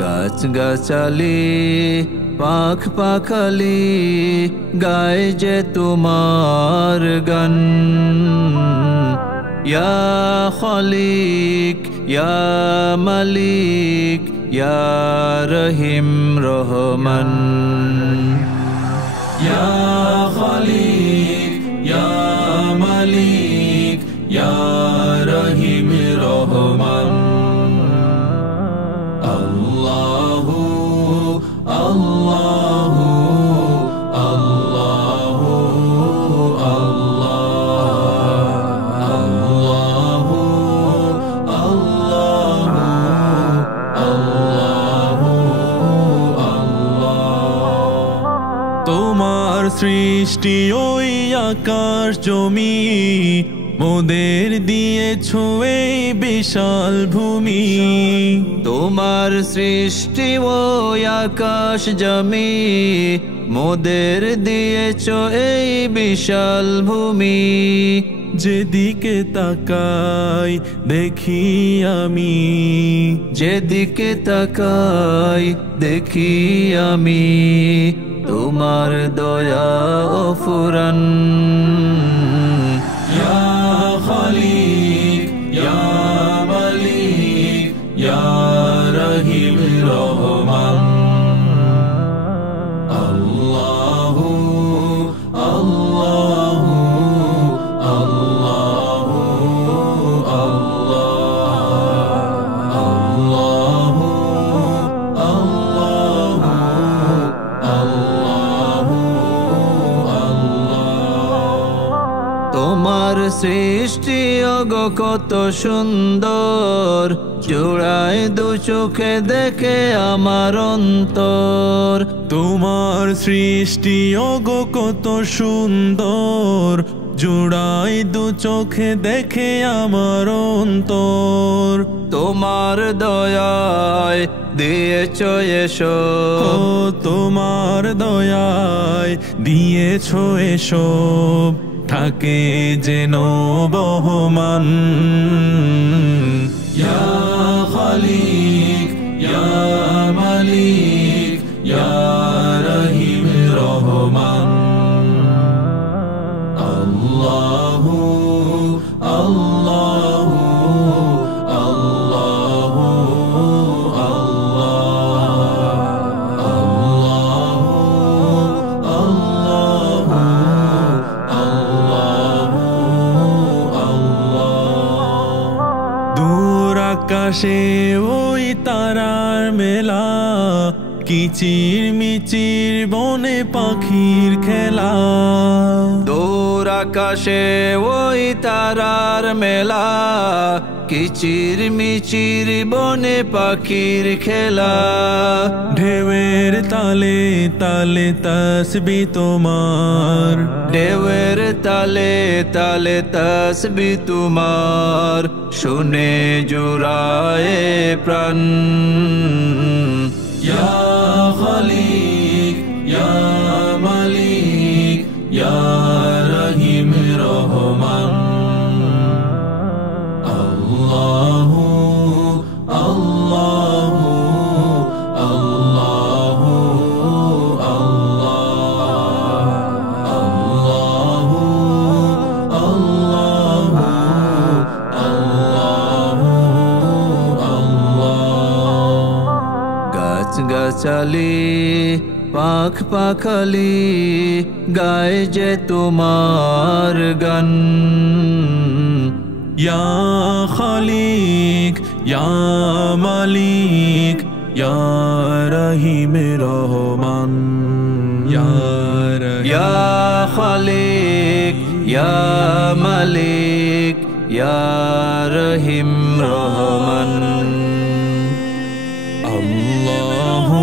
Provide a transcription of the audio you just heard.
গাছগাছালি পাখ পাখালি গায় যে তোমার গান ইয়া খালিক ইয়া মালিক ইয়া রহিম রহমান ইয়া খালিক ইয়া মালিক ইয়া রহিম রহমান আল্লাহু আল্লাহু আল্লাহু আল্লাহু আল্লাহু আল্লাহু আল্লাহ তোমার সৃষ্টি ওই আকাশ জমি মোদের দিয়েছো এই বিশাল ভূমি তোমার সৃষ্টি ওই আকাশ জমি মোদের দিয়েছো এই বিশাল ভূমি যেদিকে তাকাই দেখি আমি যেদিকে তাকাই দেখি আমি তোমার দয়া অফুরান ইয়া খালিক ইয়া মালিক ইয়া রহিম রহমান আল্লাহু আল্লাহু আল্লাহু আল্লাহু আল্লাহু আল্লাহু তোমার সৃষ্টি ওগো কত সুন্দর জোড়ায় দু চোখে দেখে আমার অন্তর তোমার সৃষ্টি ওগো কত সুন্দর জোড়ায় দু চোখে দেখে আমার অন্তর তোমার দয়ায় দিয়েছো এসব তোমার দয়ায় দিয়েছো এসব থাকে যেন বহমান ইয়া খালিক ইয়া মালিক ইয়া রহিম রহমান আল্লাহু আল্লাহু আল্লাহু আকাশে ওই তারার মেলা কিচির মিচির বনে পাখির খেলা দূর আকাশে ওই তারার মেলা কিচির মিচির বনে পাখির খেলা ঢেউয়ের তালে তালে তসবি তোমার ঢেউয়ের তালে তালে তসবি তোমার শুনে জুড়ায়ে প্রাণ ইয়া খালিক ইয়া মালিক ইয়া রহিম রহমান আল্লাহু আল্লাহু আল্লাহু আল্লাহু আল্লাহু আল্লাহু গাছগাছালি পাখ পাখালি গায় যে তোমার গান ইয়া খালিক ইয়া মালিক ইয়া রহিম রহমান ইয়া খালিক ইয়া মালিক ইয়া রহিম রহমান আল্লাহু